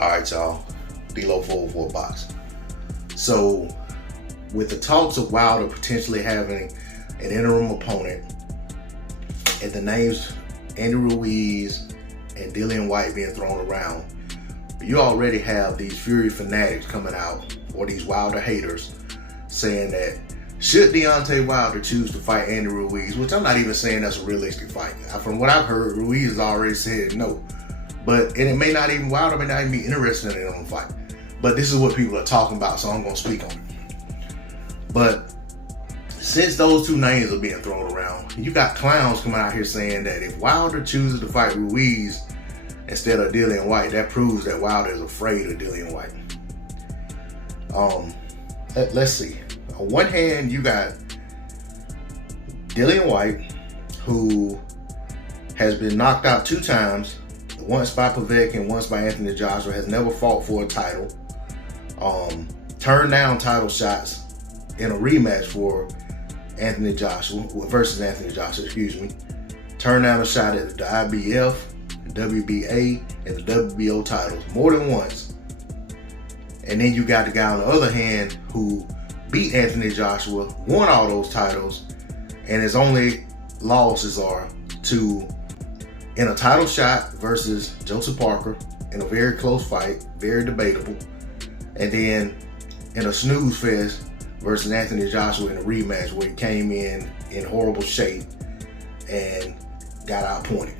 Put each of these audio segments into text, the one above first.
All right, y'all. D-Lo 404 box. So, with the talks of Wilder potentially having an interim opponent, and the names Andy Ruiz and Dillian Whyte being thrown around, you already have these Fury fanatics coming out, or these Wilder haters, saying that should Deontay Wilder choose to fight Andy Ruiz, which I'm not even saying that's a realistic fight. From what I've heard, Ruiz has already said no. And it may not even, Wilder may not even be interested in it on the fight. But this is what people are talking about, so I'm going to speak on it. But since those two names are being thrown around, you got clowns coming out here saying that if Wilder chooses to fight Ruiz instead of Dillian Whyte, that proves that Wilder is afraid of Dillian Whyte. Let's see. On one hand, you got Dillian Whyte, who has been knocked out 2 times, once by Pavek and once by Anthony Joshua, has never fought for a title, turned down title shots in a rematch for Anthony Joshua, versus Anthony Joshua, turned down a shot at the IBF, WBA, and the WBO titles more than once. And then you got the guy on the other hand who beat Anthony Joshua, won all those titles, and his only losses are to in a title shot versus Joseph Parker in a very close fight, very debatable, and then in a snooze fest versus Anthony Joshua in a rematch where he came in horrible shape and got outpointed.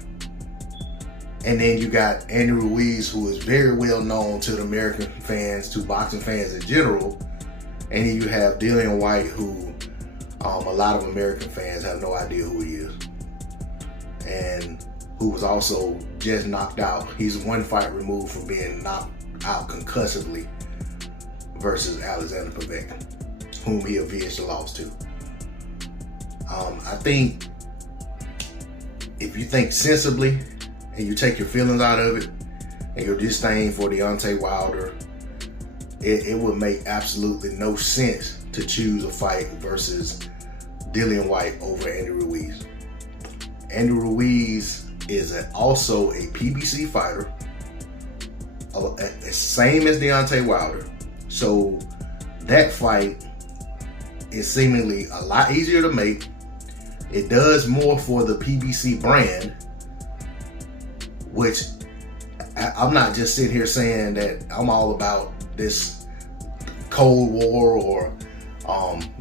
And then you got Andy Ruiz, who is very well known to the American fans, to boxing fans in general. And then you have Dillian Whyte, who a lot of American fans have no idea who he is. And who was also just knocked out. He's 1 fight removed from being knocked out concussively versus Alexander Pavek, whom he eventually lost to. I think if you think sensibly and you take your feelings out of it and your disdain for Deontay Wilder, it would make absolutely no sense to choose a fight versus Dillian Whyte over Andy Ruiz. Andy Ruiz is also a PBC fighter, same as Deontay Wilder. So that fight is seemingly a lot easier to make. It does more for the PBC brand, which I'm not just sitting here saying that I'm all about this Cold War or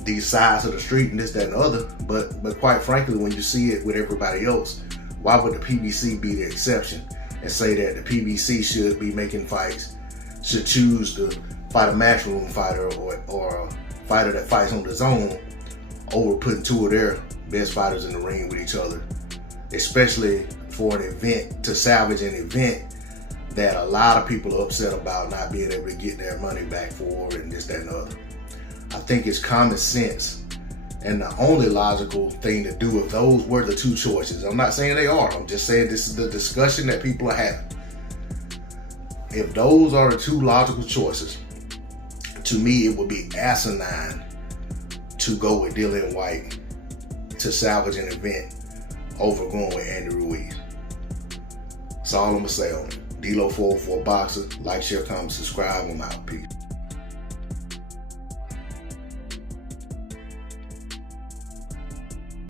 these sides of the street and this, that, and the other. But quite frankly, when you see it with everybody else, why would the PBC be the exception and say that the PBC should be making fights, should choose to fight a matchroom fighter or a fighter that fights on the zone over putting 2 of their best fighters in the ring with each other, especially for an event, to salvage an event that a lot of people are upset about not being able to get their money back for, and this, that, and the other. I think it's common sense and the only logical thing to do if those were the 2 choices. I'm not saying they are. I'm just saying this is the discussion that people are having. If those are the 2 logical choices, to me it would be asinine to go with Dillian Whyte to salvage an event over going with Andy Ruiz. That's all I'm going to say on it. D-Lo 404 Boxer. Like, share, comment, subscribe. I'm out. Peace.